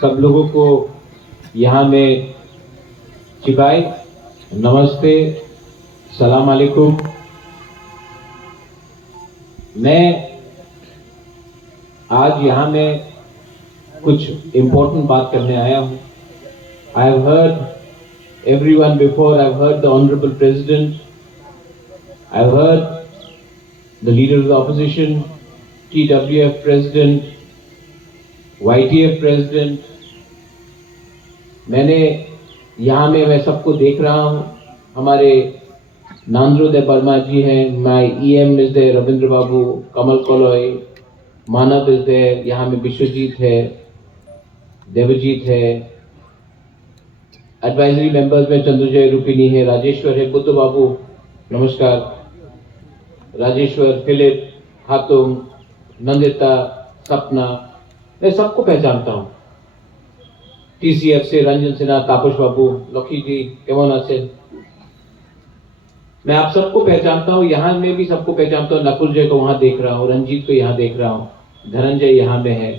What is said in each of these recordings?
सब लोगों को यहाँ में चिबाई, नमस्ते, सलाम अलैकुम। मैं आज यहाँ में कुछ इम्पोर्टेंट बात करने आया हूँ। I have heard everyone before. I have heard the Honorable President. I have heard the Leader of the Opposition, TWF President, YTF President. मैं सबको देख रहा हूँ। हमारे नांद्रोदय वर्मा जी हैं, my EM is there, Ravindra Babu, Kamal कोलोई, Manav is there, यहाँ में विश्वजीत है, देवजीत है, एडवाइजरी मेंबर्स में चंद्रजय रुपिनी है, राजेश्वर है, बुद्ध बाबू नमस्कार, राजेश्वर, फिलिप, खातुम, नंदिता, सपना, मैं सबको पहचानता हूँ। TCF से रंजन सिन्हा, तापस बाबू, लकी जी, केमन आছেন? मैं आप सबको पहचानता हूँ। यहाँ में भी सबको पहचानता हूँ। नकुल जय को वहां देख रहा हूँ, रंजीत को यहाँ देख रहा हूँ, धनंजय यहाँ में है,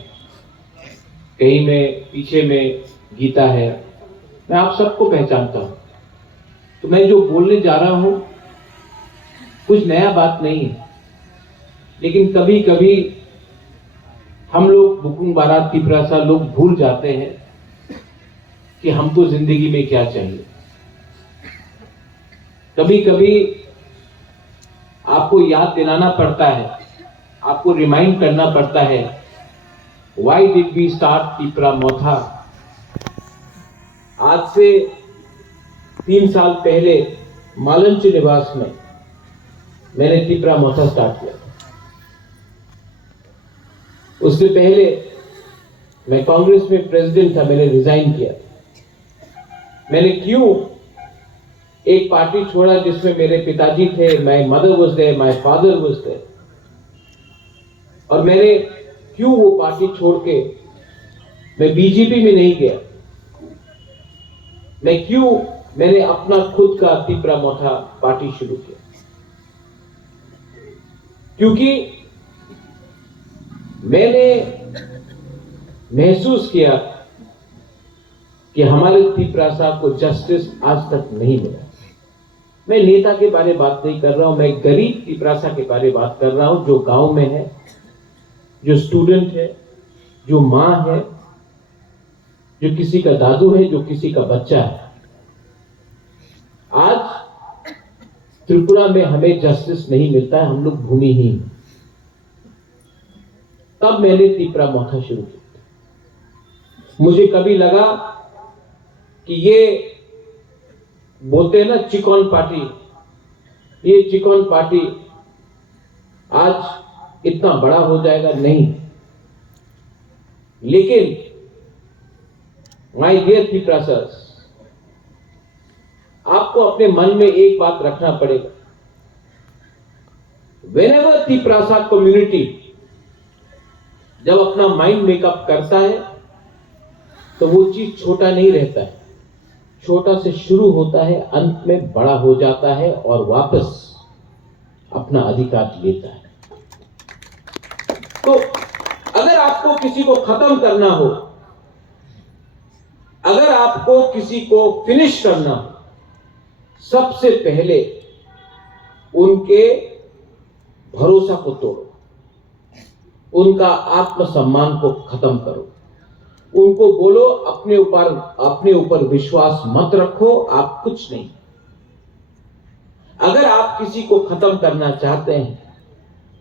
कहीं में पीछे में गीता है। मैं आप सबको पहचानता हूँ। तो मैं जो बोलने जा रहा हूँ कुछ नया बात नहीं है, लेकिन कभी कभी हम लोग बुकुंग बारात तिपरासा लोग भूल जाते हैं कि हमको जिंदगी में क्या चाहिए। कभी कभी आपको याद दिलाना पड़ता है, आपको रिमाइंड करना पड़ता है, why did we start Tipra Motha. आज से 3 साल पहले मालंच निवास में मैंने तिपरा मोथा स्टार्ट किया। उससे पहले मैं कांग्रेस में प्रेसिडेंट था, मैंने रिजाइन किया। मैंने क्यों एक पार्टी छोड़ा जिसमें मेरे पिताजी थे, my mother was there, my father was there, और मैंने क्यों वो पार्टी छोड़ के मैं बीजेपी में नहीं गया। मैंने अपना खुद का तिपरा मोथा पार्टी शुरू किया, क्योंकि मैंने महसूस किया कि हमारे तिपरासा को जस्टिस आज तक नहीं मिला। मैं नेता के बारे में बात नहीं कर रहा हूं, मैं गरीब तिपरासा के बारे में बात कर रहा हूं, जो गांव में है, जो स्टूडेंट है, जो मां है, जो किसी का दादू है, जो किसी का बच्चा है। आज त्रिपुरा में हमें जस्टिस नहीं मिलता है, हम लोग भूमिहीन। तब मैंने तिपरा मोथा शुरू किया। मुझे कभी लगा कि ये बोलते हैं ना चिकन पार्टी, ये चिकन पार्टी आज इतना बड़ा हो जाएगा, नहीं। लेकिन माय डियर तिपरासास, आपको अपने मन में एक बात रखना पड़ेगा। व्हेनेवर तिपरासा कम्युनिटी जब अपना माइंड मेकअप करता है तो वो चीज छोटा नहीं रहता है, छोटा से शुरू होता है, अंत में बड़ा हो जाता है और वापस अपना अधिकार लेता है। तो अगर आपको किसी को खत्म करना हो, अगर आपको किसी को फिनिश करना हो, सबसे पहले उनके भरोसा को तोड़ो, उनका आत्मसम्मान को खत्म करो, उनको बोलो अपने ऊपर विश्वास मत रखो, आप कुछ नहीं। अगर आप किसी को खत्म करना चाहते हैं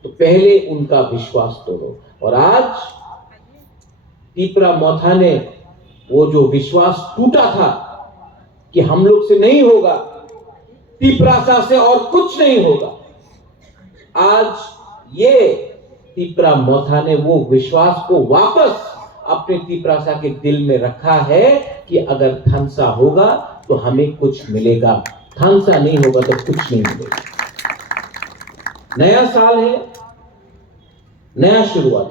तो पहले उनका विश्वास तोड़ो। और आज तिपरा मोथा ने वो जो विश्वास टूटा था कि हम लोग से नहीं होगा, तिपरासा से और कुछ नहीं होगा, आज ये तिपरा मोथा ने वो विश्वास को वापस अपने तिपरासा के दिल में रखा है कि अगर थानसा होगा तो हमें कुछ मिलेगा, थानसा नहीं होगा तो कुछ नहीं मिलेगा। नया साल है, नया शुरुआत।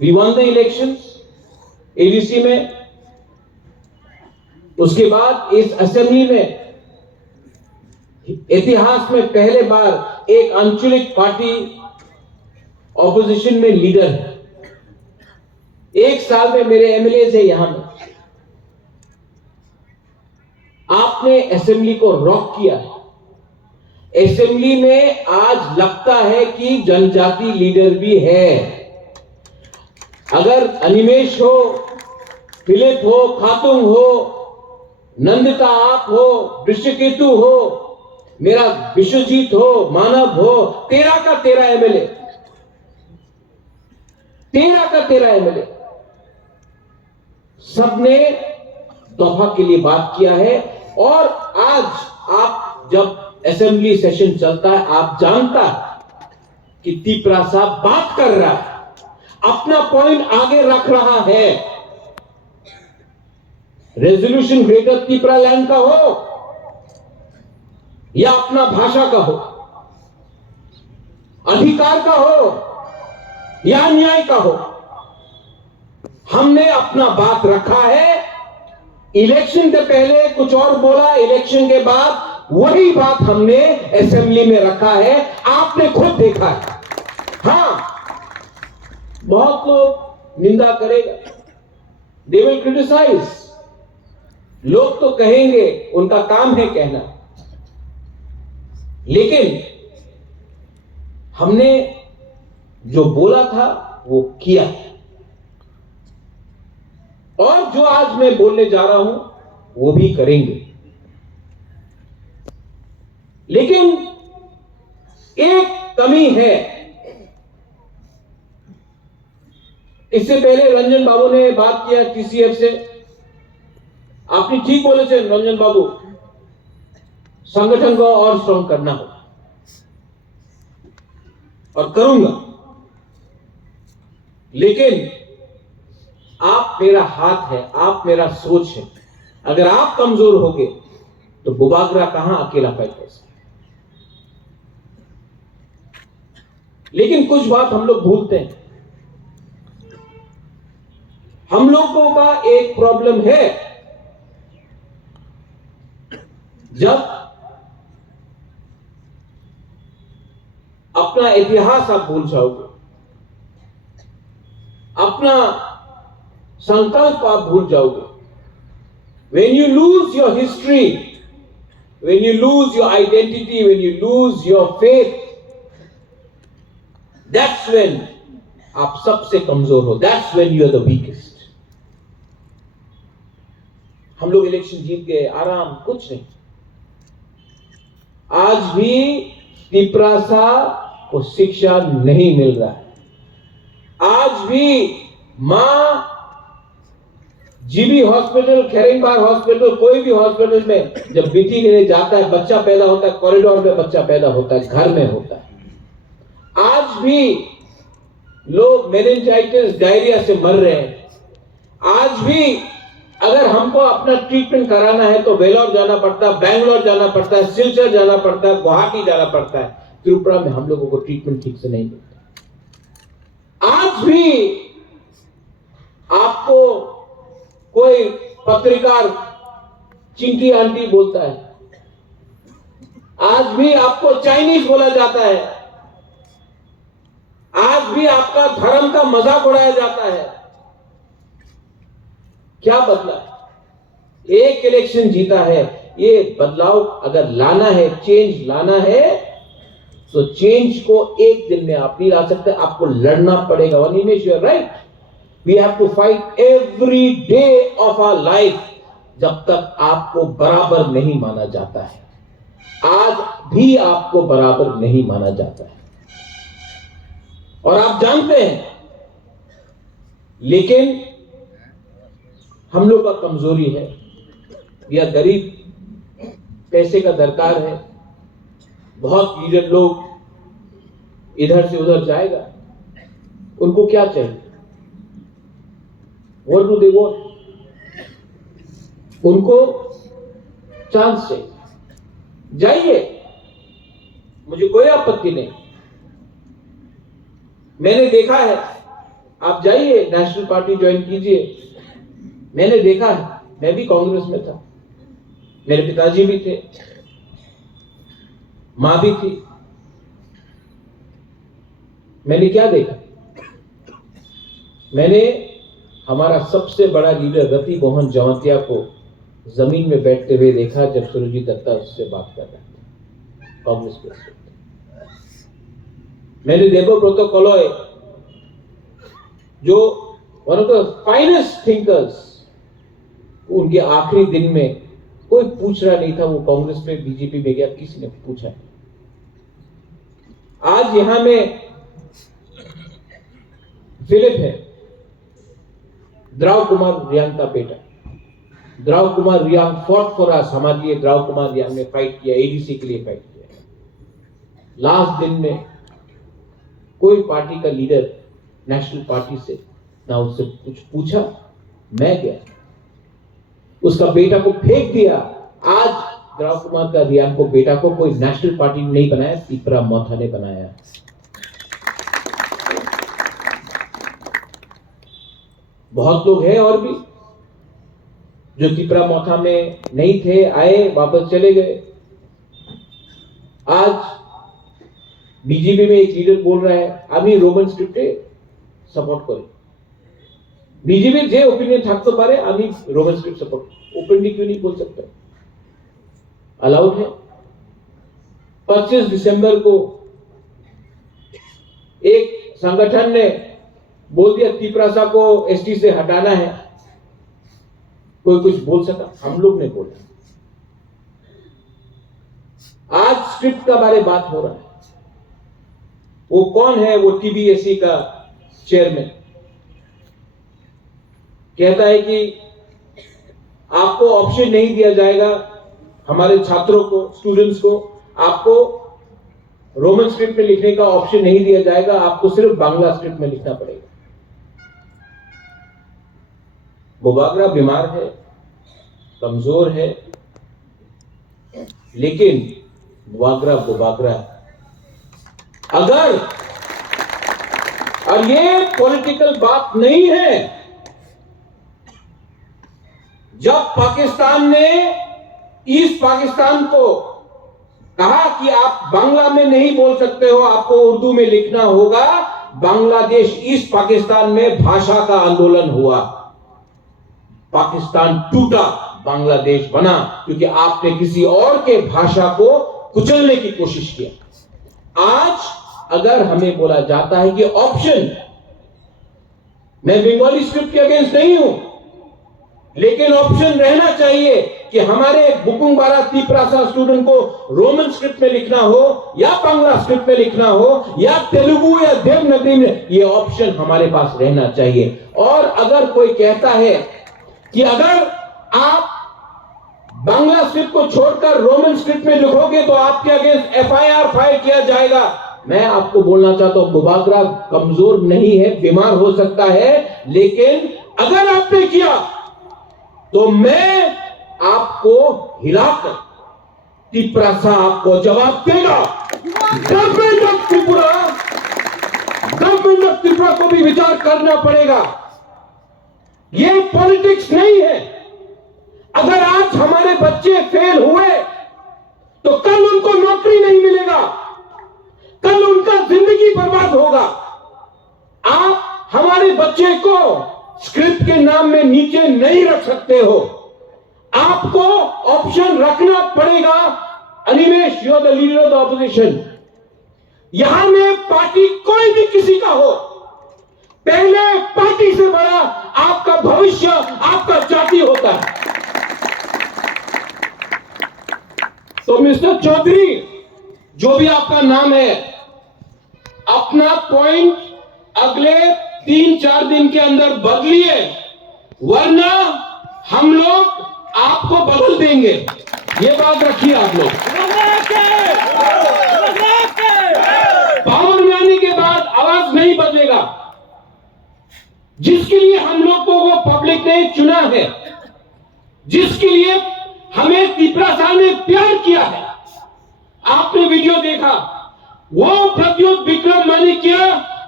We won the election ADC में, उसके बाद इस असेंबली में इतिहास में पहले बार एक आंचलिक पार्टी ऑपोजिशन में लीडर है। एक साल में मेरे एमएलए है यहां में, आपने असेंबली को रॉक किया है। असेंबली में आज लगता है कि जनजाति लीडर भी है। अगर अनिमेश हो, फिलिप हो, खातून हो, नंदिता आप हो, विश्वकेतु हो, मेरा विश्वजीत हो, मानव हो, 13 का 13 एमएलए, 13 का 13 एमएलए, सबने दफा के लिए बात किया है। और आज आप जब असेंबली सेशन चलता है, आप जानता है कि तिपरा साहब बात कर रहा है, अपना पॉइंट आगे रख रहा है। रेजोल्यूशन ग्रेटर तिपरा लैंड का हो या अपना भाषा का हो, अधिकार का हो या न्याय का हो, हमने अपना बात रखा है। इलेक्शन के पहले कुछ और बोला, इलेक्शन के बाद वही बात हमने असेंबली में रखा है। आपने खुद देखा है। हां, बहुत लोग निंदा करेगा, दे विल क्रिटिसाइज, लोग तो कहेंगे, उनका काम है कहना, लेकिन हमने जो बोला था वो किया। और जो आज मैं बोलने जा रहा हूं वो भी करेंगे। लेकिन एक कमी है। इससे पहले रंजन बाबू ने बात किया टीसीएफ से, आपने ठीक बोले थे रंजन बाबू, संगठन को और स्ट्रांग करना होगा और करूंगा। लेकिन आप मेरा हाथ है, आप मेरा सोच है। अगर आप कमजोर होगे तो बुबागरा कहां अकेला फाइट कर सकता। लेकिन कुछ बात हम लोग भूलते हैं। हम लोगों का एक प्रॉब्लम है, जब अपना इतिहास आप भूल जाओगे, अपना संकल्प आप भूल जाओगे, when you lose your history, when you lose your identity, when you lose your faith, that's when आप सबसे कमजोर हो, that's when you are the weakest। हम लोग इलेक्शन जीत गए, आराम, कुछ नहीं। आज भी तिपरासा को शिक्षा नहीं मिल रहा है। आज भी मां जीबी हॉस्पिटल, खेरिंगबाग हॉस्पिटल, कोई भी हॉस्पिटल में जब बीटी लेने जाता है, बच्चा पैदा होता है, कॉरिडोर में बच्चा पैदा होता है, घर में होता है। आज भी लोग मेनिंजाइटिस, डायरिया से मर रहे हैं। आज भी अगर हमको अपना ट्रीटमेंट कराना है तो वेलोर जाना पड़ता है, बैंगलोर जाना पड़ता है, सिलचर जाना पड़ता है, गुवाहाटी जाना पड़ता है। त्रिपुरा में हम लोगों को ट्रीटमेंट ठीक से नहीं मिलता। आज भी आपको कोई पत्रकार चिंटी आंटी बोलता है, आज भी आपको चाइनीज बोला जाता है, आज भी आपका धर्म का मजाक उड़ाया जाता है। क्या बदला? एक इलेक्शन जीता है। ये बदलाव अगर लाना है, चेंज लाना है, तो चेंज को एक दिन में आप नहीं ला सकते, आपको लड़ना पड़ेगा। Animesh, you are right, we have to fight every day of our life, जब तक आपको बराबर नहीं माना जाता है। आज भी आपको बराबर नहीं माना जाता है और आप जानते हैं। लेकिन हम लोग का कमजोरी है, या गरीब, पैसे का दरकार है। बहुत लीडर लोग इधर से उधर जाएगा, उनको क्या चाहिए? What do they want? उनको चांस चाहिए। जाइए, मुझे कोई आपत्ति नहीं। मैंने देखा है, आप जाइए, नेशनल पार्टी ज्वाइन कीजिए। मैंने देखा है, मैं भी कांग्रेस में था, मेरे पिताजी भी थे, मां भी थी। मैंने क्या देखा? मैंने हमारा सबसे बड़ा लीडर रति मोहन जमातिया को जमीन में बैठते हुए देखा जब सुरजीत दत्ता उससे बात कर रहे थे कांग्रेस प्रेसिडेंट। मैंने देवब्रत कलॉय जो one of the finest thinkers, उनके आखिरी दिन में कोई पूछ रहा नहीं था वो कांग्रेस में बीजेपी में गया, किसी ने पूछा नहीं। आज यहां में फिलिप है, द्राव कुमार रियांग का बेटा। Drau Kumar Reang fought for us, हमारे लिए द्राव कुमार रियांग ने फाइट किया, एडीसी के लिए फाइट किया। लास्ट दिन में कोई पार्टी का लीडर नेशनल पार्टी से ना उससे कुछ पूछा, मैं गया, उसका बेटा को फेंक दिया। आज द्राव कुमार का रियांग को बेटा को कोई नेशनल पार्टी ने नहीं बनाया, तिपरा मोथा ने बनाया। बहुत लोग हैं और भी जो तिपरा मोथा में नहीं थे, आए वापस चले गए। आज बीजेपी में एक लीडर बोल रहा है আমি রোমান স্ক্রিপ্টে সাপোর্ট করি। बीजेपी जे ओपिनियन থাকতে পারে আমি রোমান স্ক্রিপ্ট সাपोर्ट, ओपनली क्यों नहीं बोल सकते? अलाउड है। 25 दिसंबर को एक संगठन ने बोल दिया तिपरासा को एसटी से हटाना है, कोई कुछ बोल सका? हम लोग ने बोला। आज स्क्रिप्ट का बारे बात हो रहा है। वो कौन है? वो टीबीएससी का चेयरमैन कहता है कि आपको ऑप्शन नहीं दिया जाएगा, हमारे छात्रों को, स्टूडेंट्स को, आपको रोमन स्क्रिप्ट में लिखने का ऑप्शन नहीं दिया जाएगा, आपको सिर्फ बांग्ला स्क्रिप्ट में लिखना पड़ेगा। बुबागरा बीमार है, कमजोर है, लेकिन बुबागरा अगर, और ये पॉलिटिकल बात नहीं है, जब पाकिस्तान ने ईस्ट पाकिस्तान को कहा कि आप बांग्ला में नहीं बोल सकते हो, आपको उर्दू में लिखना होगा, बांग्लादेश ईस्ट पाकिस्तान में भाषा का आंदोलन हुआ, पाकिस्तान टूटा, बांग्लादेश बना, क्योंकि आपने किसी और के भाषा को कुचलने की कोशिश किया। आज अगर हमें बोला जाता है कि ऑप्शन, मैं बंगाली स्क्रिप्ट के अगेंस्ट नहीं हूं, लेकिन ऑप्शन रहना चाहिए कि हमारे बुकुंग बारा तिपरासा स्टूडेंट को रोमन स्क्रिप्ट में लिखना हो या बांग्ला स्क्रिप्ट में लिखना हो या तेलुगु या देवनागरी में, ये ऑप्शन हमारे पास रहना चाहिए। और अगर कोई कहता है कि अगर आप बांग्ला स्क्रिप्ट को छोड़कर रोमन स्क्रिप्ट में लिखोगे तो आपके अगेंस्ट एफआईआर फाइल किया जाएगा, मैं आपको बोलना चाहता हूं, बुबागरा कमजोर नहीं है, बीमार हो सकता है, लेकिन अगर आपने किया तो मैं आपको हिलाकर तिपरासा आपको जवाब देगा। गवर्नमेंट ऑफ त्रिपुरा को भी विचार करना पड़ेगा। ये पॉलिटिक्स नहीं है। अगर आज हमारे बच्चे फेल हुए तो कल उनको नौकरी नहीं मिलेगा, कल उनका जिंदगी बर्बाद होगा। आप हमारे बच्चे को स्क्रिप्ट के नाम में नीचे नहीं रख सकते हो, आपको ऑप्शन रखना पड़ेगा। Animesh, you are the leader of the opposition. यहां में पार्टी कोई भी किसी का हो, पहले पार्टी से बड़ा आपका भविष्य, आपका जाति होता है। तो मिस्टर चौधरी, जो भी आपका नाम है, अपना पॉइंट अगले 3-4 दिन के अंदर बदलिए, वरना हम लोग आपको बदल देंगे। ये बात रखिए आप लोग। पावर में आने के बाद आवाज नहीं बदलेगा। जिसके लिए हम लोग को वो पब्लिक ने चुना है, जिसके लिए हमें तिपरासा ने प्यार किया है, आपने वीडियो देखा, वो प्रद्योत विक्रम माणिक्य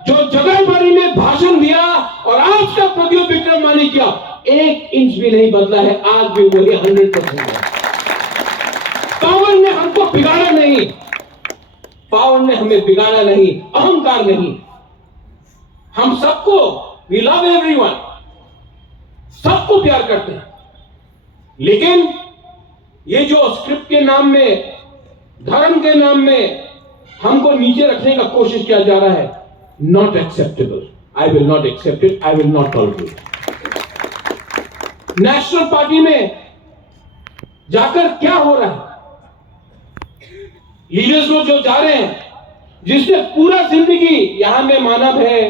जो जगलबरी में भाषण दिया और आज का प्रद्योत विक्रम माणिक्य 1 इंच भी नहीं बदला है, आज भी वही 100% है। पावर ने हमको बिगाड़ा नहीं, पावर ने हमें बिगाड़ा नहीं, अहंकार नहीं। हम सबको, वी लव एवरीवन, सबको प्यार करते हैं, लेकिन ये जो स्क्रिप्ट के नाम में, धर्म के नाम में हमको नीचे रखने का कोशिश किया जा रहा है, not acceptable. I will not accept it, I will not tolerate. National party में जाकर क्या हो रहा है? लीडर्स लोग जो जा रहे हैं, जिसने पूरा जिंदगी यहां में मानव है,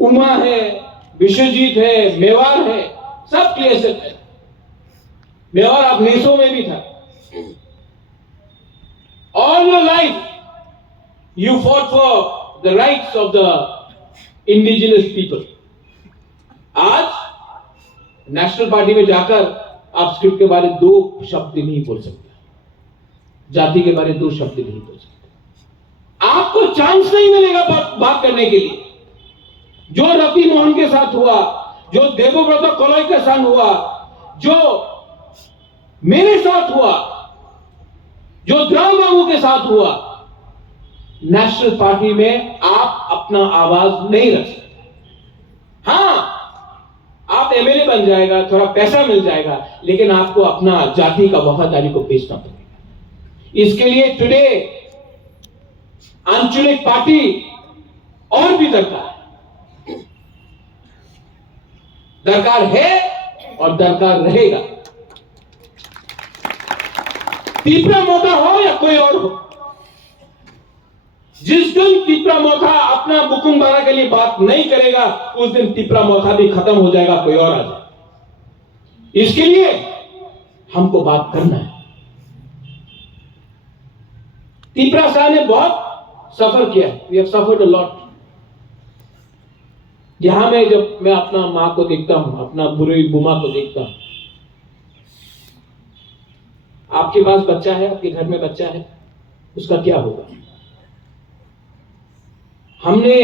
उमा है, विश्वजीत है, मेवाड़ है, सब क्लेशक है। मेवाड़ आप नेसों में भी था। All your life you fought for the rights of the indigenous people. आज नेशनल पार्टी में जाकर आप स्क्रिप्ट के बारे में 2 शब्द नहीं बोल सकते, जाति के बारे में 2 शब्द नहीं बोल सकते। आपको चांस नहीं मिलेगा बात करने के लिए। जो रवि मोहन के साथ हुआ, जो देवव्रत कोलॉय के साथ हुआ, जो मेरे साथ हुआ, जो द्रव बाबू के साथ हुआ, नेशनल पार्टी में आप अपना आवाज नहीं रख सकते। हां, आप एमएलए बन जाएगा, थोड़ा पैसा मिल जाएगा, लेकिन आपको अपना जाति का वफादारी को बेचना पड़ेगा। इसके लिए टुडे आंचलिक पार्टी और भी दरकार है और दरकार रहेगा। तीपरा मोथा हो या कोई और हो, जिस दिन तीपरा मोथा अपना बुकुम बारा के लिए बात नहीं करेगा, उस दिन तीपरा मोथा भी खत्म हो जाएगा, कोई और आ जाएगा। इसके लिए हमको बात करना है। तीपरा शाह ने बहुत सफर किया है, we have suffered a lot. यहां में जब मैं अपना मां को देखता हूं, अपना बुरी बुमा को देखता हूं, आपके पास बच्चा है, आपके घर में बच्चा है, उसका क्या होगा? हमने,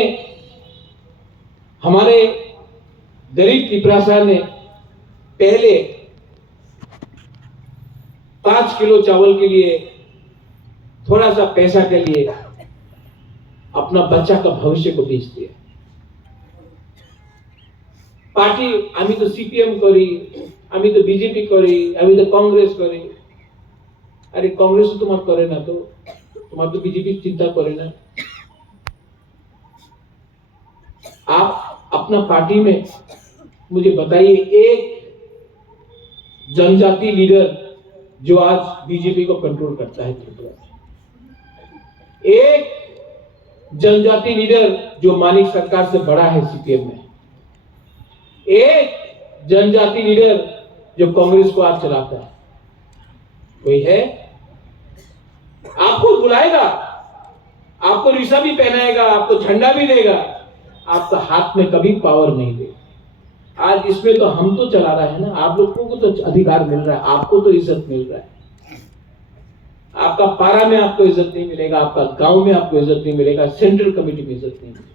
हमारे गरीब पिपरासा ने पहले 5 किलो चावल के लिए, थोड़ा सा पैसा के लिए अपना बच्चा का भविष्य को बेच दिया। पार्टी आमी तो सीपीएम करी, आमी तो बीजेपी करी, आमी तो कांग्रेस करी। अरे कांग्रेस तो तुम्हारा करे ना, तो तुम्हारा तो बीजेपी चिंता करे ना। आप अपना पार्टी में मुझे बताइए एक जनजाति लीडर जो आज बीजेपी को कंट्रोल करता है त्रिपुरा में, एक जनजाति लीडर जो मानिक सरकार से बड़ा है सीपीएम में, एक जनजाति लीडर जो कांग्रेस को आज चलाता है, कोई है? आपको बुलाएगा, आपको रिसा भी पहनाएगा, आपको झंडा भी देगा, आपका हाथ में कभी पावर नहीं देगा। आज इसमें तो हम तो चला रहा है ना, आप लोगों को तो अधिकार मिल रहा है, आपको तो इज्जत मिल रहा है। आपका पारा में आपको इज्जत नहीं मिलेगा, आपका गांव में आपको इज्जत नहीं मिलेगा, सेंट्रल कमेटी में इज्जत नहीं मिलेगा।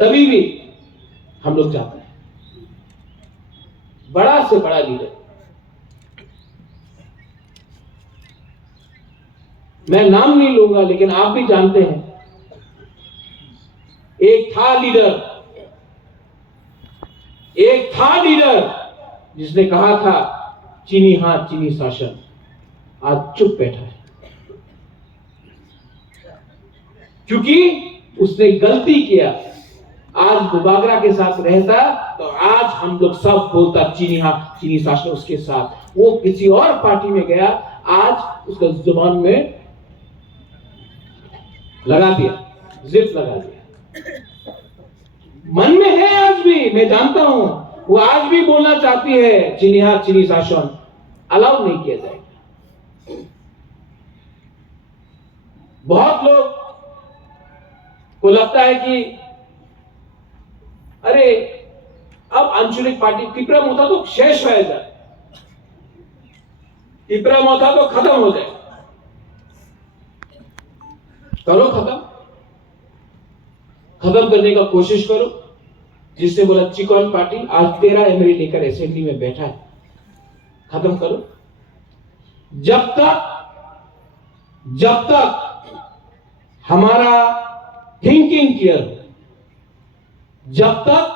तभी भी हम लोग चाहते हैं बड़ा से बड़ा लीडर। मैं नाम नहीं लूंगा, लेकिन आप भी जानते हैं, एक था लीडर जिसने कहा था चीनी हाथ चीनी शासन, आज चुप बैठा है क्योंकि उसने गलती किया। आज बुबागरा के साथ रहता तो आज हम लोग सब बोलता चीनी हाथ चीनी शासन उसके साथ। वो किसी और पार्टी में गया, आज उसका जुबान में लगा दिया, जिप लगा दिया। मन में है आज भी, मैं जानता हूं, वो आज भी बोलना चाहती है चीनी हाथ चीनी शासन, अलाउ नहीं किया जाएगा। बहुत लोग को लगता है कि अरे अब आंचलिक पार्टी तिपरा मोथा तो शेष हो जाए, तिपरा मोथा तो खत्म हो जाए। करो खत्म करने का कोशिश करो। जिसने बोला चिकन पार्टी, आज 13 एमएलए लेकर असेंबली में बैठा है, खत्म करो। जब तक हमारा थिंकिंग क्लियर हो, जब तक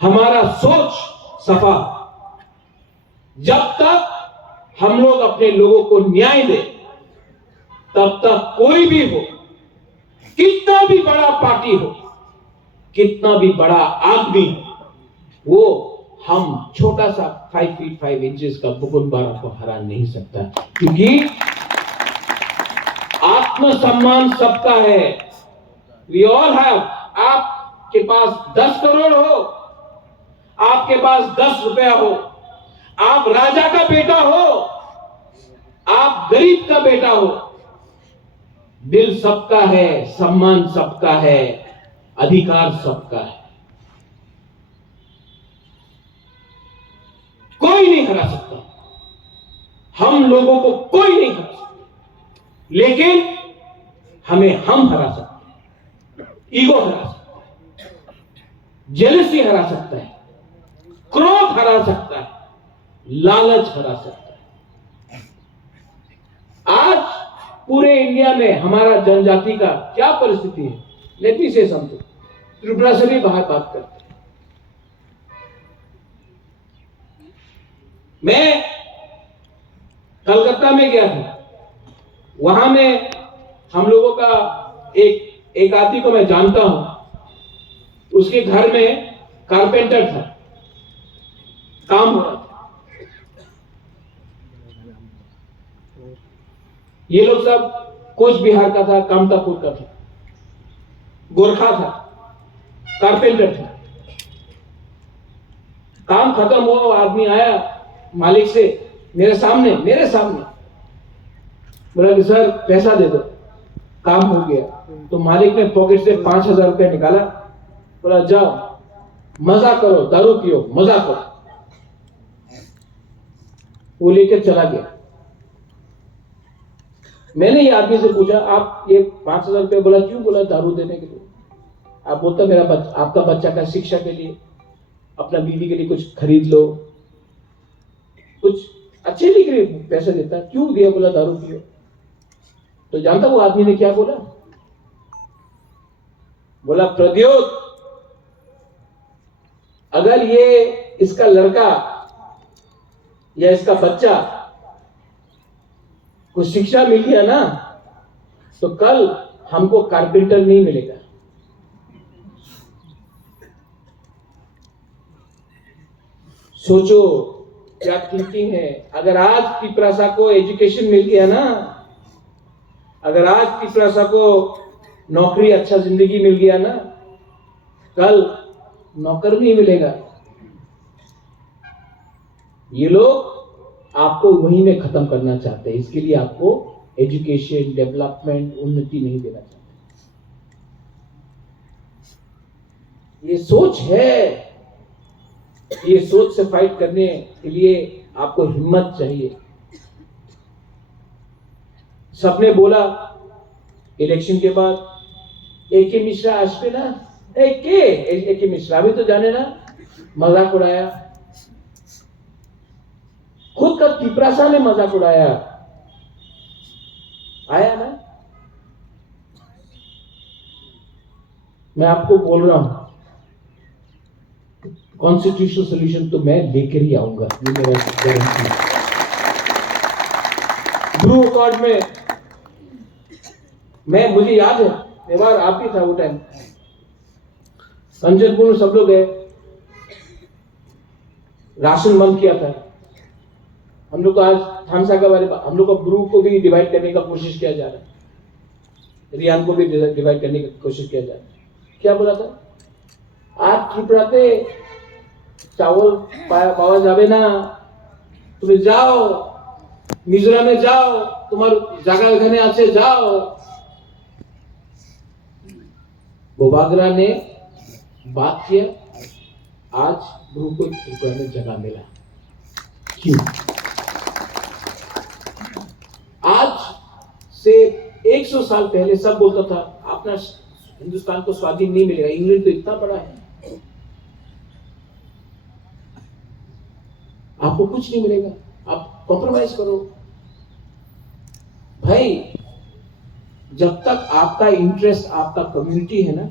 हमारा सोच सफा। जब तक हम लोग अपने लोगों को न्याय दें, तब तक कोई भी हो, कितना भी बड़ा पार्टी हो, कितना भी बड़ा आदमी हो, वो हम छोटा सा 5 फीट 5 इंचेस का बुकुनबारा को हरा नहीं सकता, क्योंकि आत्मसम्मान सबका है। We all have. आपके पास 10 करोड़ हो, आपके पास 10 रुपया हो, आप राजा का बेटा हो, आप गरीब का बेटा हो, दिल सबका है, सम्मान सबका है, अधिकार सबका है। कोई नहीं हरा सकता, हम लोगों को कोई नहीं हरा सकता, लेकिन हमें हम हरा सकते हैं। ईगो हरा सकता है, जेलसी हरा सकता है, क्रोध हरा सकता है, लालच हरा सकता है। आज पूरे इंडिया में हमारा जनजाति का क्या परिस्थिति है? लेट मी से समथिंग। त्रिपुरा से भी बाहर बात करते हैं। मैं कलकत्ता में गया था, वहां में हम लोगों का एक आदमी को मैं जानता हूं, उसके घर में कारपेंटर था, काम हो रहा था। ये लोग सब कोच बिहार का था, कामतापुर का था, गोरखा था, कारपेंटर था। काम खत्म हुआ, वो आदमी आया मालिक से मेरे सामने बोला कि सर पैसा दे दो, काम हो गया। तो मालिक ने पॉकेट से 5,000 रुपया निकाला, बोला जाओ मजा करो, दारू पियो, मजा करो। वो लेकर चला गया। मैंने ये आदमी से पूछा, आप ये 5,000 रुपया बोला क्यों? बोला दारू देने के लिए। आप बोलता आपका बच्चा का शिक्षा के लिए, अपना बीवी के लिए कुछ खरीद लो, कुछ अच्छे के लिए पैसे देता, क्यों दिया? बोला दारू पियो। तो जानता वो आदमी ने क्या बोला? बोला प्रद्योत, अगर ये इसका लड़का या इसका बच्चा को शिक्षा मिल गया ना, तो कल हमको कारपेंटर नहीं मिलेगा। सोचो क्या थिंकिंग है। अगर आज पिपरासा को एजुकेशन मिल गया ना, अगर आज पिपरासा को नौकरी, अच्छा जिंदगी मिल गया ना, कल नौकर नहीं मिलेगा। ये लोग आपको वहीं में खत्म करना चाहते हैं। इसके लिए आपको एजुकेशन, डेवलपमेंट, उन्नति नहीं देना चाहते। ये सोच है, ये सोच से फाइट करने के लिए आपको हिम्मत चाहिए। सबने बोला इलेक्शन के बाद, A.K. मिश्रा आज पे ना, A.K. मिश्रा भी तो जाने ना, मजाक उड़ाया, खुद का पिपरासा ने मजाक उड़ाया, आया ना। मैं आपको बोल रहा हूं, कॉन्स्टिट्यूशनल सोल्यूशन तो मैं लेकर ही आऊंगा, ये मेरा गारंटी है। ब्रू अकॉर्ड में मुझे याद है, एक बार आप ही था वो टाइम, कंचनपुर में सब लोग गए, राशन बंद किया था। हम लोग को आज थानसा का बारे में, हम लोग को ब्रू को भी डिवाइड करने का कोशिश किया जा रहा है, रियान को भी डिवाइड करने की कोशिश किया जा रहा है। क्या बोला था? आज त्रिपुराते चावल पावा जावे ना, तुम्हें जाओ मिजोरम में जाओ, तुम्हार जगह एखाने आछे जाओ। बोबागरा ने बात किया, आज ब्रू को त्रिपुरा में जगह मिला। क्यों? आज से 100 साल पहले सब बोलता था अपना हिंदुस्तान को स्वाधीन नहीं मिलेगा, इंग्लैंड तो इतना बड़ा है, आपको कुछ नहीं मिलेगा, आप कॉम्प्रोमाइज करो। भाई, जब तक आपका इंटरेस्ट, आपका कम्युनिटी है ना,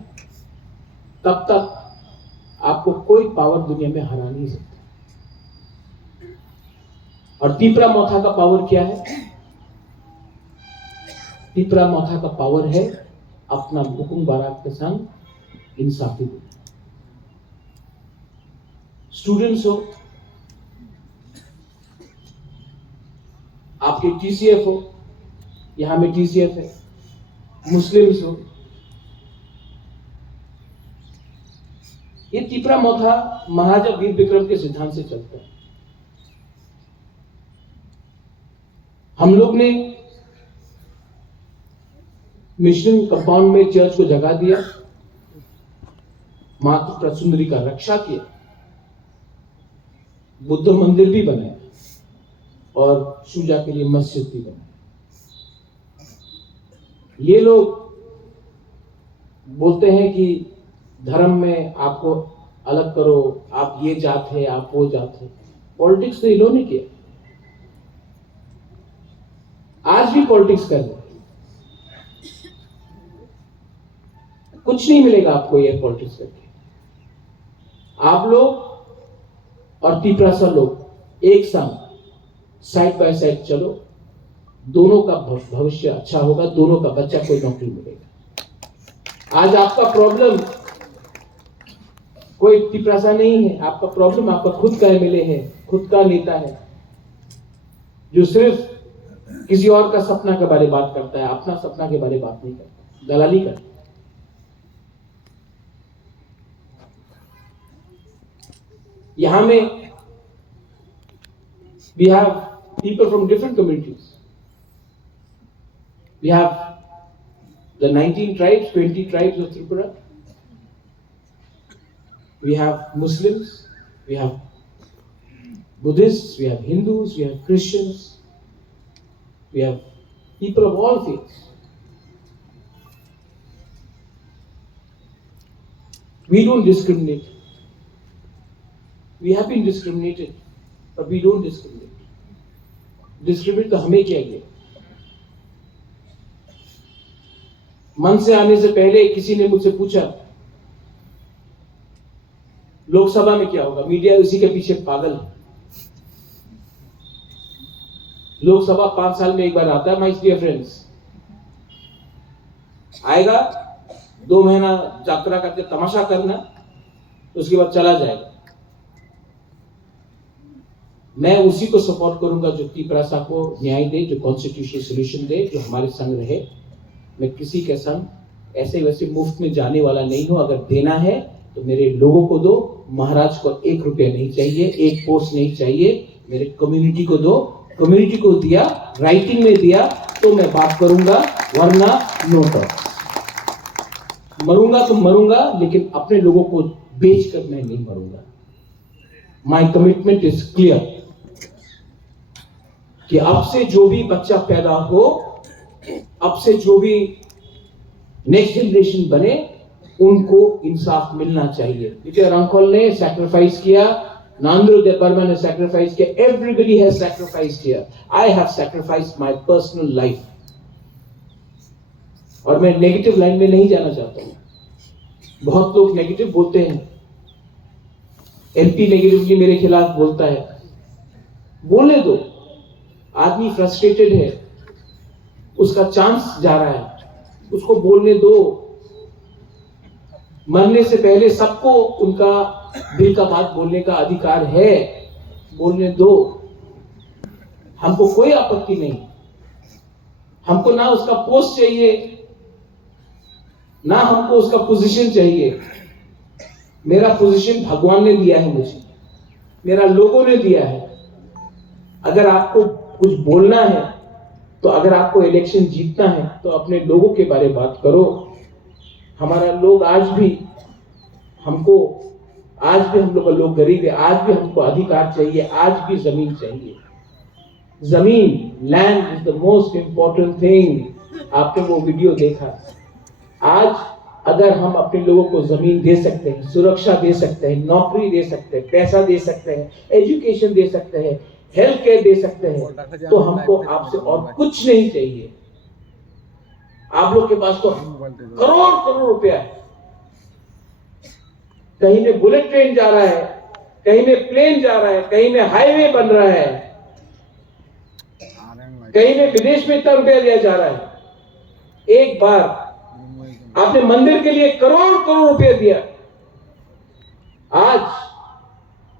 तब तक आपको कोई पावर दुनिया में हरा नहीं सकता। और तीपरा मोथा का पावर क्या है? तीपरा मोथा का पावर है अपना बुकुम बाराक के संग इंसाफी। स्टूडेंट्स हो, आपके टीसीएफ हो, यहां में टीसीएफ है, मुस्लिम्स हो, ये तीपरा मोथा महाराजा वीर विक्रम के सिद्धांत से चलता है। हम लोग ने मिशन कंपाउंड में चर्च को जगह दिया, माता प्रसुंदरी का रक्षा किया, बुद्ध मंदिर भी बनाया और पूजा के लिए मस्जिद भी बनाई। ये लोग बोलते हैं कि धर्म में आपको अलग करो, आप ये जात है, आप वो जात है। पॉलिटिक्स तो इन्होंने किया, आज भी पॉलिटिक्स कर रहे। कुछ नहीं मिलेगा आपको ये पॉलिटिक्स करके। आप लोग और तीपरासा लोग एक साथ साइड बाय साइड चलो, दोनों का भविष्य अच्छा होगा, दोनों का बच्चा कोई नौकरी मिलेगा। आज आपका प्रॉब्लम कोई तीपरासा नहीं है, आपका प्रॉब्लम आपका खुद का एमएलए है, खुद का नेता है, जो सिर्फ किसी और का सपना के बारे में बात करता है, अपना सपना के बारे में बात नहीं करता, दलाली करता है। यहां में we have people from different communities. We have the 19 tribes, 20 tribes of Tripura. We have Muslims, we have Buddhists, we have Hindus, we have Christians, we have people of all faiths. We don't discriminate. We have been discriminated, but we don't discriminate. Discriminate तो हमें किया गया। मन से आने से पहले किसी ने मुझसे पूछा लोकसभा में क्या होगा, मीडिया उसी के पीछे पागल है। लोकसभा 5 साल में एक बार आता है माय डियर फ्रेंड्स, आएगा 2 महीना यात्रा करके तमाशा करना, उसके बाद चला जाएगा। मैं उसी को सपोर्ट करूंगा जो तीपरासा को न्याय दे, जो कॉन्स्टिट्यूशनल सोल्यूशन दे, जो हमारे संग रहे। मैं किसी के संग ऐसे वैसे मुफ्त में जाने वाला नहीं हूं। अगर देना है तो मेरे लोगों को दो, महाराज को 1 रुपया नहीं चाहिए, 1 पोस्ट नहीं चाहिए, मेरे कम्युनिटी को दो। कम्युनिटी को दिया, राइटिंग में दिया तो मैं बात करूंगा, वरना नो टॉक। मरूंगा तो मरूंगा, लेकिन अपने लोगों को बेचकर मैं नहीं मरूंगा। माई कमिटमेंट इज क्लियर कि अब से जो भी बच्चा पैदा हो, अब से जो भी नेक्स्ट जनरेशन बने, उनको इंसाफ मिलना चाहिए। विजय रंखोल ने सैक्रिफाइस किया, नांद्रो दे बर्मा ने सैक्रिफाइस किया, everybody has sacrificed here. I have sacrificed my personal life. और मैं नेगेटिव लाइन में नहीं जाना चाहता हूं। बहुत लोग नेगेटिव बोलते हैं, एमपी नेगेटिवली मेरे खिलाफ बोलता है, बोलने दो। आदमी फ्रस्ट्रेटेड है, उसका चांस जा रहा है, उसको बोलने दो। मरने से पहले सबको उनका दिल का बात बोलने का अधिकार है, बोलने दो। हमको कोई आपत्ति नहीं, हमको ना उसका पोस्ट चाहिए, ना हमको उसका पोजीशन चाहिए। मेरा पोजीशन भगवान ने दिया है मुझे, मेरा लोगों ने दिया है। अगर आपको कुछ बोलना है, तो अगर आपको इलेक्शन जीतना है, तो अपने लोगों के बारे में बात करो। हमारा लोग आज भी हम लोग गरीब है, आज भी हमको अधिकार चाहिए, आज भी जमीन चाहिए। जमीन, land is the most important thing. आपने वो वीडियो देखा। आज अगर हम अपने लोगों को जमीन दे सकते हैं, सुरक्षा दे सकते हैं, नौकरी दे सकते हैं, पैसा दे सकते हैं, एजुकेशन दे सकते हैं, हेल्थ केयर दे सकते हैं, तो हमको आपसे और कुछ नहीं चाहिए। आप लोग के पास तो करोड़ करोड़ रुपया है। कहीं में बुलेट ट्रेन जा रहा है, कहीं में प्लेन जा रहा है, कहीं में हाईवे बन रहा है, कहीं में विदेश में इतना रुपया दिया जा रहा है। एक बार आपने मंदिर के लिए करोड़ करोड़ रुपया दिया। आज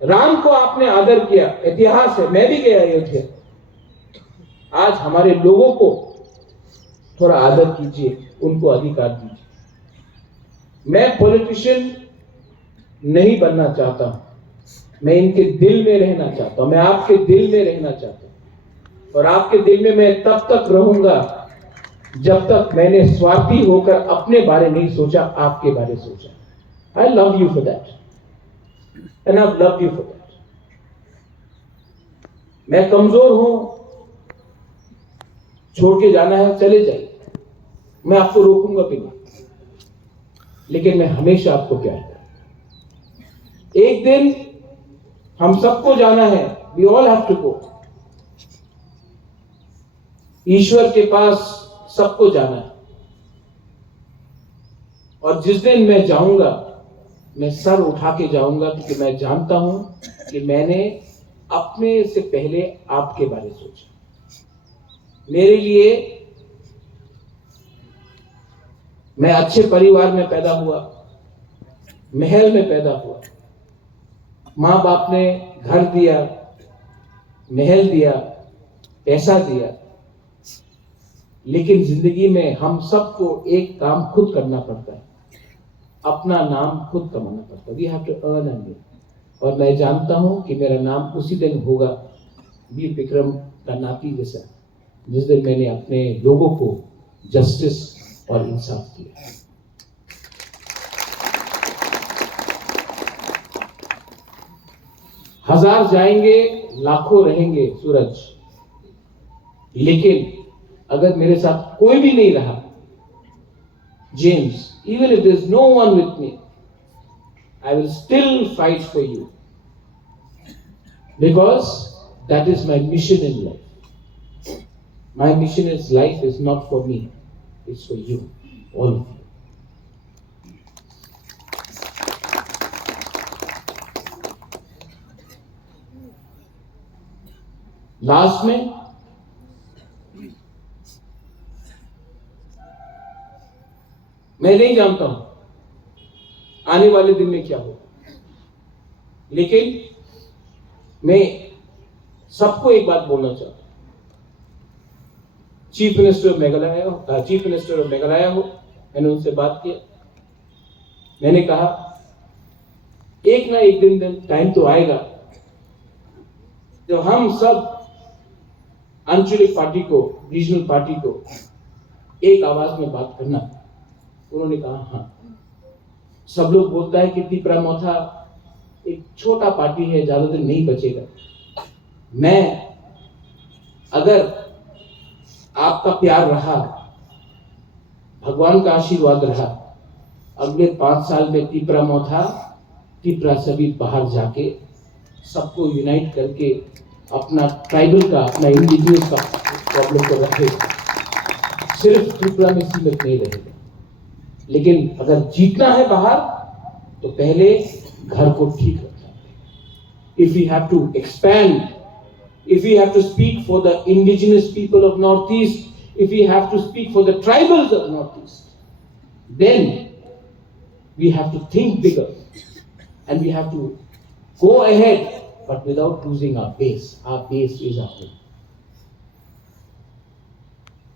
राम को आपने आदर किया, इतिहास है, मैं भी गया अयोध्या। आज हमारे लोगों को थोड़ा आदर कीजिए, उनको अधिकार दीजिए। मैं पॉलिटिशियन नहीं बनना चाहता हूं, मैं इनके दिल में रहना चाहता हूं, मैं आपके दिल में रहना चाहता हूं। और आपके दिल में मैं तब तक रहूंगा जब तक मैंने स्वार्थी होकर अपने बारे नहीं सोचा, आपके बारे सोचा। आई love you for that and I love you for that. मैं कमजोर हूं, छोड़ के जाना है चले जाइए, मैं आपको रोकूंगा भी नहीं, लेकिन मैं हमेशा आपको प्यार करूंगा। एक दिन हम सबको जाना है, we all have to go. ईश्वर के पास सबको जाना है, और जिस दिन मैं जाऊंगा मैं सर उठा के जाऊंगा, क्योंकि मैं जानता हूं कि मैंने अपने से पहले आपके बारे सोचा। मेरे लिए, मैं अच्छे परिवार में पैदा हुआ, महल में पैदा हुआ, मां बाप ने घर दिया, महल दिया, पैसा दिया, लेकिन जिंदगी में हम सबको एक काम खुद करना पड़ता है, अपना नाम खुद कमाना पड़ता है। We have to earn and live. और मैं जानता हूं कि मेरा नाम उसी दिन होगा, वीर विक्रम का नाती जैसा, जिस दिन मैंने अपने लोगों को जस्टिस और इंसाफ किया। हजार जाएंगे, लाखों रहेंगे सूरज, लेकिन अगर मेरे साथ कोई भी नहीं रहा, James, even if there's no one with me, I will still fight for you, because that is my mission in life. My mission in life is not for me, it's for you, all of you. Last में मैं नहीं जानता हूं आने वाले दिन में क्या होगा, लेकिन मैं सबको एक बात बोलना चाहता हूं। चीफ मिनिस्टर ऑफ मेघालय हो, मैंने उनसे बात किया। मैंने कहा एक ना एक दिन टाइम तो आएगा जब हम सब आंचलिक पार्टी को, रीजनल पार्टी को एक आवाज में बात करना। उन्होंने कहा हाँ, सब लोग बोलता है कि तिपरा-मोथा एक छोटा पार्टी है, ज्यादा दिन नहीं बचेगा। मैं, अगर आपका प्यार रहा, भगवान का आशीर्वाद रहा, अगले 5 साल में तिपरा-मोथा, तिपरा सभी बाहर जाके सबको यूनाइट करके अपना ट्राइबल का, अपना इंडिजिनियस का प्रॉब्लम को रखेगा। सिर्फ त्रिपुरा में सीमित नहीं रहेगा। लेकिन अगर जीतना है बाहर, तो पहले घर को ठीक रखना है। If we have to expand, if we have to speak for the indigenous people of Northeast, if we have to speak for the tribals of Northeast, then we have to think bigger and we have to go ahead, but without losing our base. Our base is our home.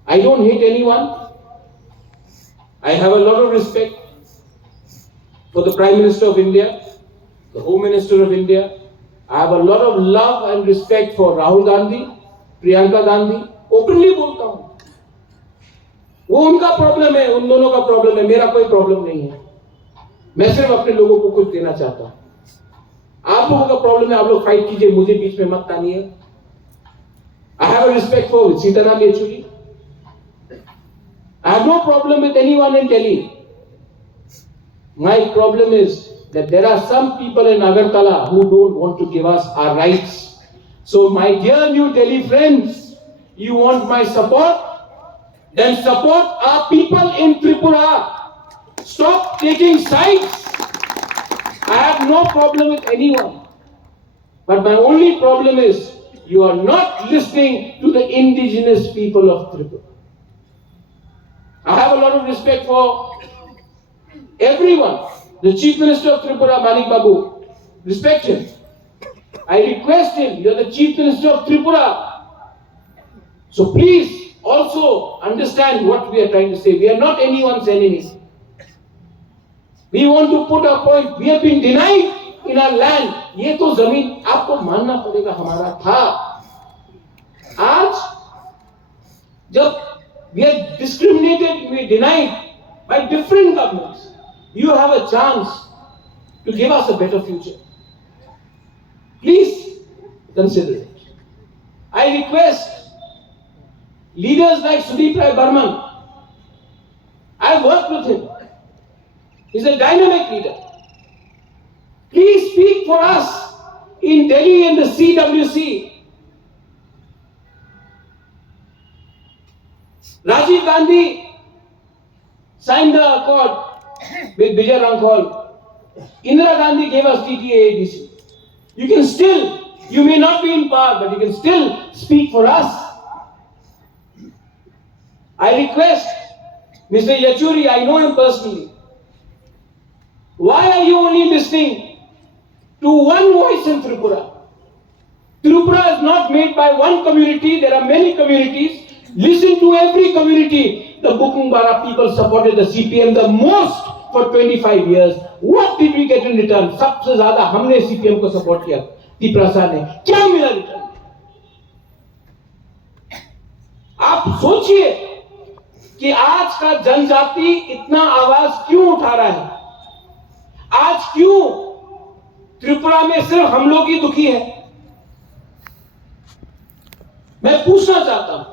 I don't hate anyone. I have a lot of respect for the Prime Minister of India, the Home Minister of India. I have a lot of love and respect for Rahul Gandhi, Priyanka Gandhi. Openly बोलता हूँ, वो उनका problem है, उन दोनों का problem है, मेरा कोई प्रॉब्लम नहीं है। मैं सिर्फ अपने लोगों को कुछ देना चाहता हूँ। आप लोगों का प्रॉब्लम है, आप लोग फाइट कीजिए, मुझे बीच में मत तानिए। I have a respect for Sitaram Yechuri. I have no problem with anyone in Delhi. My problem is that there are some people in Agartala who don't want to give us our rights. So my dear New Delhi friends, you want my support? Then support our people in Tripura. Stop taking sides. I have no problem with anyone. But my only problem is you are not listening to the indigenous people of Tripura. I have a lot of respect for everyone. The Chief Minister of Tripura, Manik Babu, respect him. I request him, you are the Chief Minister of Tripura. So please also understand what we are trying to say. We are not anyone's enemies. We want to put a point. We have been denied in our land. ये तो जमीन आपको मानना पड़ेगा हमारा था. आज जब we are discriminated, we are denied by different governments, you have a chance to give us a better future. Please consider it. I request leaders like Sudeep Rai Burman. I worked with him. He's a dynamic leader. Please speak for us in Delhi and the CWC. Rajiv Gandhi signed the accord with Vijay Rankhol. Indira Gandhi gave us TTA-ADC. You may not be in power, but you can still speak for us. I request Mr. Yachuri, I know him personally. Why are you only listening to one voice in Tripura? Tripura is not made by one community, there are many communities. Listen to every community. The Bukungwara people supported the CPM the most for 25 years. What did we get in return? सबसे ज़्यादा हमने CPM को support किया. तिपरासा ने क्या मिला return? आप सोचिए कि आज का जनजाति इतना आवाज क्यों उठा रहा है? आज क्यों त्रिपुरा में सिर्फ हम लोग ही दुखी हैं? मैं पूछना चाहता हूं.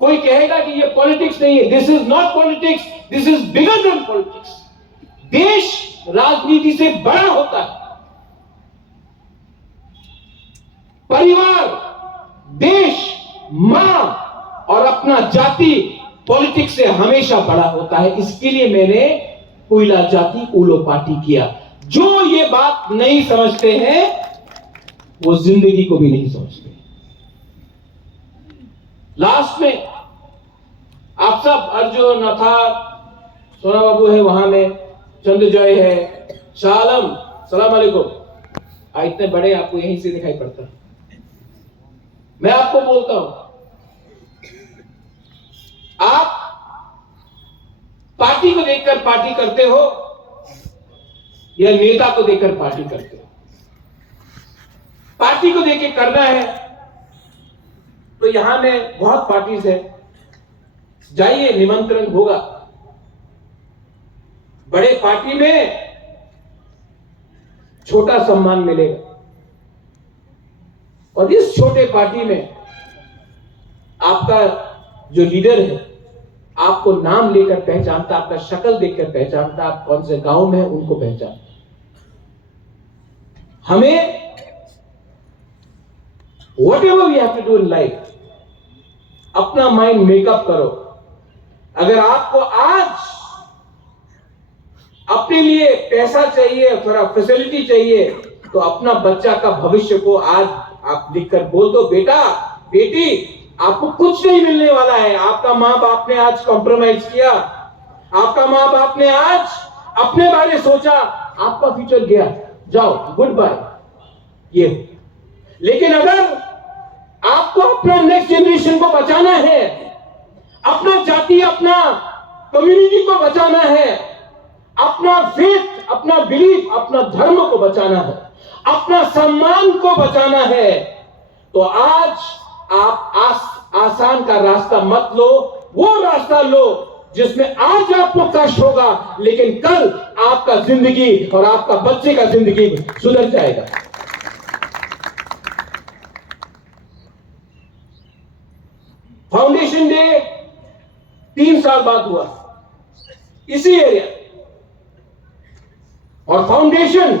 कोई कहेगा कि ये पॉलिटिक्स नहीं है. This is not politics, this is bigger than politics. देश राजनीति से बड़ा होता है. परिवार, देश, मां और अपना जाति पॉलिटिक्स से हमेशा बड़ा होता है. इसके लिए मैंने कोयला जाति उलो पार्टी किया. जो ये बात नहीं समझते हैं वो जिंदगी को भी नहीं समझते. लास्ट में आप सब, अर्जुन, अथार, सोना बाबू है वहां में, चंद्रजय है, शालम, सलाम अलैकुम. इतने बड़े आपको यहीं से दिखाई पड़ता है. मैं आपको बोलता हूं, आप पार्टी को देखकर पार्टी करते हो या नेता को देखकर पार्टी करते हो? पार्टी को देखकर करना है तो यहां में बहुत पार्टीज है. जाइए, निमंत्रण होगा. बड़े पार्टी में छोटा सम्मान मिलेगा और इस छोटे पार्टी में आपका जो लीडर है आपको नाम लेकर पहचानता, आपका शक्ल देखकर पहचानता, आप कौन से गांव में है उनको पहचानता. हमें whatever we have to do in life, अपना माइंड मेकअप करो. अगर आपको आज अपने लिए पैसा चाहिए, थोड़ा फैसिलिटी चाहिए, तो अपना बच्चा का भविष्य को आज आप लिखकर बोल दो, बेटा बेटी आपको कुछ नहीं मिलने वाला है. आपका माँ बाप ने आज कॉम्प्रोमाइज किया, आपका माँ बाप ने आज अपने बारे सोचा, आपका फ्यूचर गया, जाओ, गुड बाय. ये लेकिन अगर आपको अपना नेक्स्ट जनरेशन को बचाना है, अपना जाति, अपना कम्युनिटी को बचाना है, अपना फेथ, अपना बिलीफ, अपना धर्म को बचाना है, अपना सम्मान को बचाना है, तो आज आप आसान का रास्ता मत लो. वो रास्ता लो जिसमें आज आपको कष्ट होगा लेकिन कल आपका जिंदगी और आपका बच्चे का जिंदगी सुधर जाएगा. फाउंडेशन डे 3 साल बाद हुआ इसी एरिया. और फाउंडेशन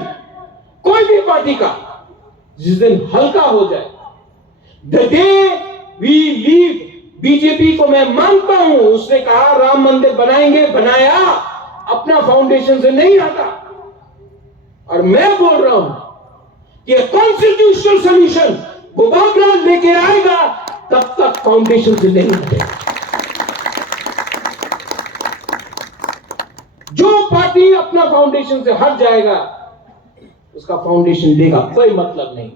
कोई भी पार्टी का जिस दिन हल्का हो जाए, the day we leave BJP को मैं मानता हूं, उसने कहा राम मंदिर बनाएंगे, बनाया, अपना फाउंडेशन से नहीं हटा. और मैं बोल रहा हूं कि कॉन्स्टिट्यूशनल सॉल्यूशन वो बागराज लेके आएगा, तब तक फाउंडेशन से नहीं हटेगा। जो पार्टी अपना फाउंडेशन से हट जाएगा, उसका फाउंडेशन लेगा कोई मतलब नहीं।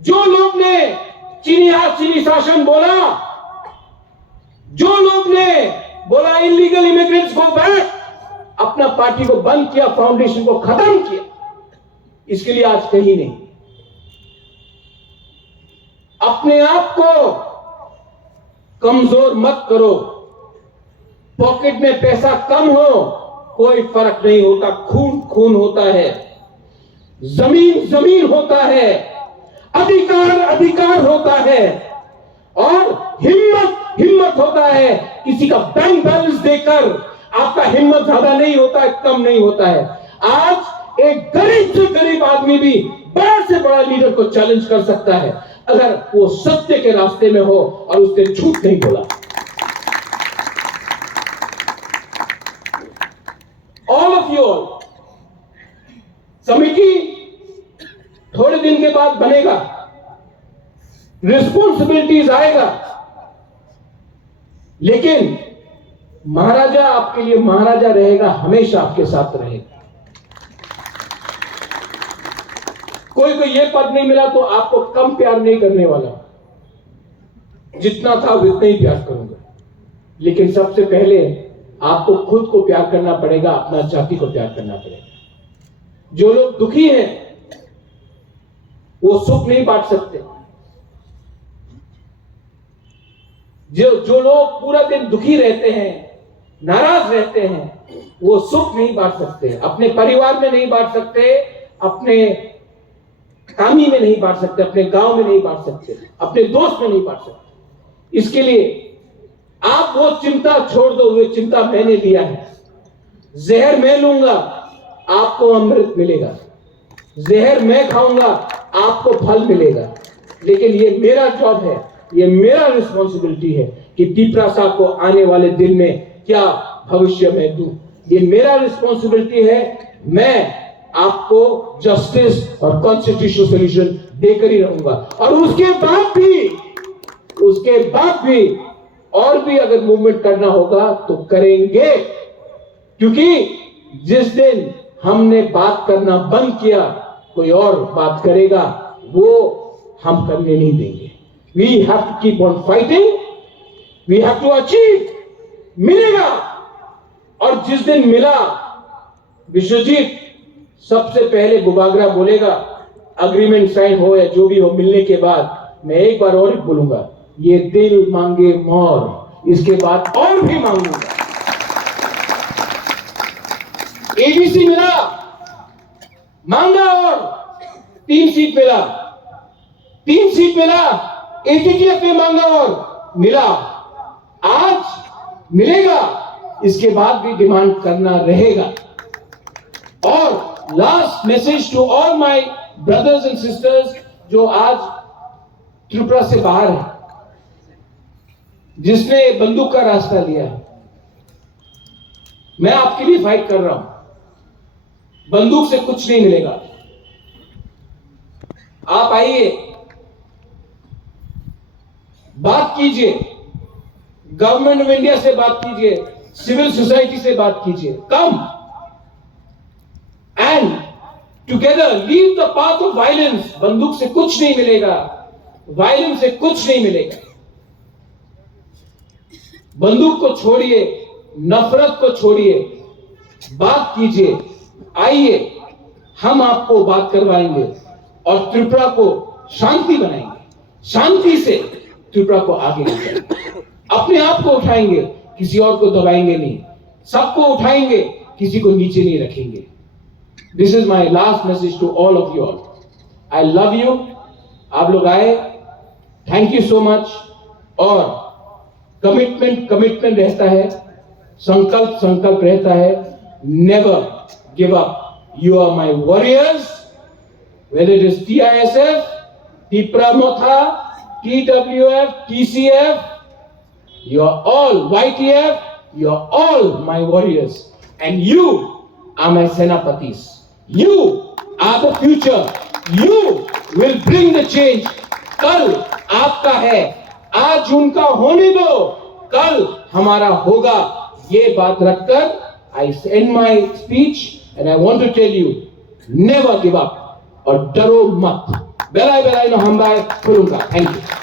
जो लोग ने चीनी हाथ चीनी शासन बोला, जो लोग ने बोला इलीगल इमिग्रेंट्स गो बैक, अपना पार्टी को बंद किया, फाउंडेशन को खत्म किया, इसके लिए आज कहीं नहीं। अपने आप को कमजोर मत करो। पॉकेट में पैसा कम हो, कोई फर्क नहीं होता। खून खून होता है, जमीन जमीन होता है, अधिकार अधिकार होता है, और हिम्मत हिम्मत होता है। किसी का बैंक बैलेंस देखकर आपका हिम्मत ज्यादा नहीं होता है, कम नहीं होता है। आज एक गरीब से गरीब आदमी भी बड़ा से बड़ा लीडर को चैलेंज कर सकता है, अगर वो सत्य के रास्ते में हो और उसने झूठ नहीं बोला। All of you all, committee थोड़े दिन के बाद बनेगा, रिस्पॉन्सिबिलिटीज आएगा, लेकिन महाराजा आपके लिए महाराजा रहेगा, हमेशा आपके साथ रहेगा। कोई को यह पद नहीं मिला तो आपको कम प्यार नहीं करने वाला, जितना था उतना ही प्यार करूंगा। लेकिन सबसे पहले आपको खुद को प्यार करना पड़ेगा, अपना जाति को प्यार करना पड़ेगा। जो लोग दुखी हैं वो सुख नहीं बांट सकते। जो लोग पूरा दिन दुखी रहते हैं, नाराज रहते हैं, वो सुख नहीं बांट सकते। अपने परिवार में नहीं बांट सकते, अपने कामी में नहीं बांट सकते, अपने गांव में नहीं बांट सकते, अपने दोस्त में नहीं बांट सकते। इसके लिए आप वो चिंता छोड़ दो, वो चिंता मैंने लिया है। जहर मैं लूंगा, आपको अमृत मिलेगा। जहर मैं खाऊंगा, आपको फल मिलेगा। लेकिन ये मेरा जॉब है, ये मेरा रिस्पॉन्सिबिलिटी है कि टिपरासा को आने वाले दिन में क्या भविष्य में दूं। ये मेरा रिस्पॉन्सिबिलिटी है। मैं आपको जस्टिस और कॉन्स्टिट्यूशनल सॉल्यूशन देकर ही रहूंगा। और उसके बाद भी और भी अगर मूवमेंट करना होगा तो करेंगे, क्योंकि जिस दिन हमने बात करना बंद किया, कोई और बात करेगा, वो हम करने नहीं देंगे। We have to keep on fighting. We have to achieve. मिलेगा। और जिस दिन मिला, विश्वजीत सबसे पहले गुबागरा बोलेगा, अग्रीमेंट साइन हो या जो भी हो, मिलने के बाद मैं एक बार और बोलूंगा, ये दिल मांगे मोर, इसके बाद और भी मांगूंगा। एबीसी मिला, मांगा, और 3 सीट मिला, 3 सीट मिला, एटीटीएफ में मांगा और मिला। आज मिलेगा, इसके बाद भी डिमांड करना रहेगा। और last message to all my brothers and sisters जो आज त्रिपुरा से बाहर है, जिसने बंदूक का रास्ता लिया है, मैं आपके लिए फाइट कर रहा हूं। बंदूक से कुछ नहीं मिलेगा। आप आइए, बात कीजिए, गवर्नमेंट ऑफ इंडिया से बात कीजिए, सिविल सोसाइटी से बात कीजिए। Come and together leave the path of violence. बंदूक से कुछ नहीं मिलेगा, वायलेंस से कुछ नहीं मिलेगा। बंदूक को छोड़िए, नफरत को छोड़िए, बात कीजिए। आइए, हम आपको बात करवाएंगे और त्रिपुरा को शांति बनाएंगे। शांति से त्रिपुरा को आगे ले जाएंगे। अपने आप को उठाएंगे, किसी और को दबाएंगे नहीं। सबको उठाएंगे, किसी को नीचे नहीं रखेंगे। This is my last message to all of you all. I love you. आप लोग आए, थैंक यू सो मच। और कमिटमेंट रहता है, संकल्प रहता है। Never give up. You are my warriors, whether it is TISF, Tipra Motha, TWF, TCF, you are all YTF, you are all my warriors, and you are my Senapatis. You are the future. You will bring the change. कल आपका है, आज उनका होने दो, कल हमारा होगा। ये बात रखकर I end my speech and I want to tell you, never give up, और डरो मत। बेलाय बेलाय नो हम्बाय खुलूंगा। Thank you.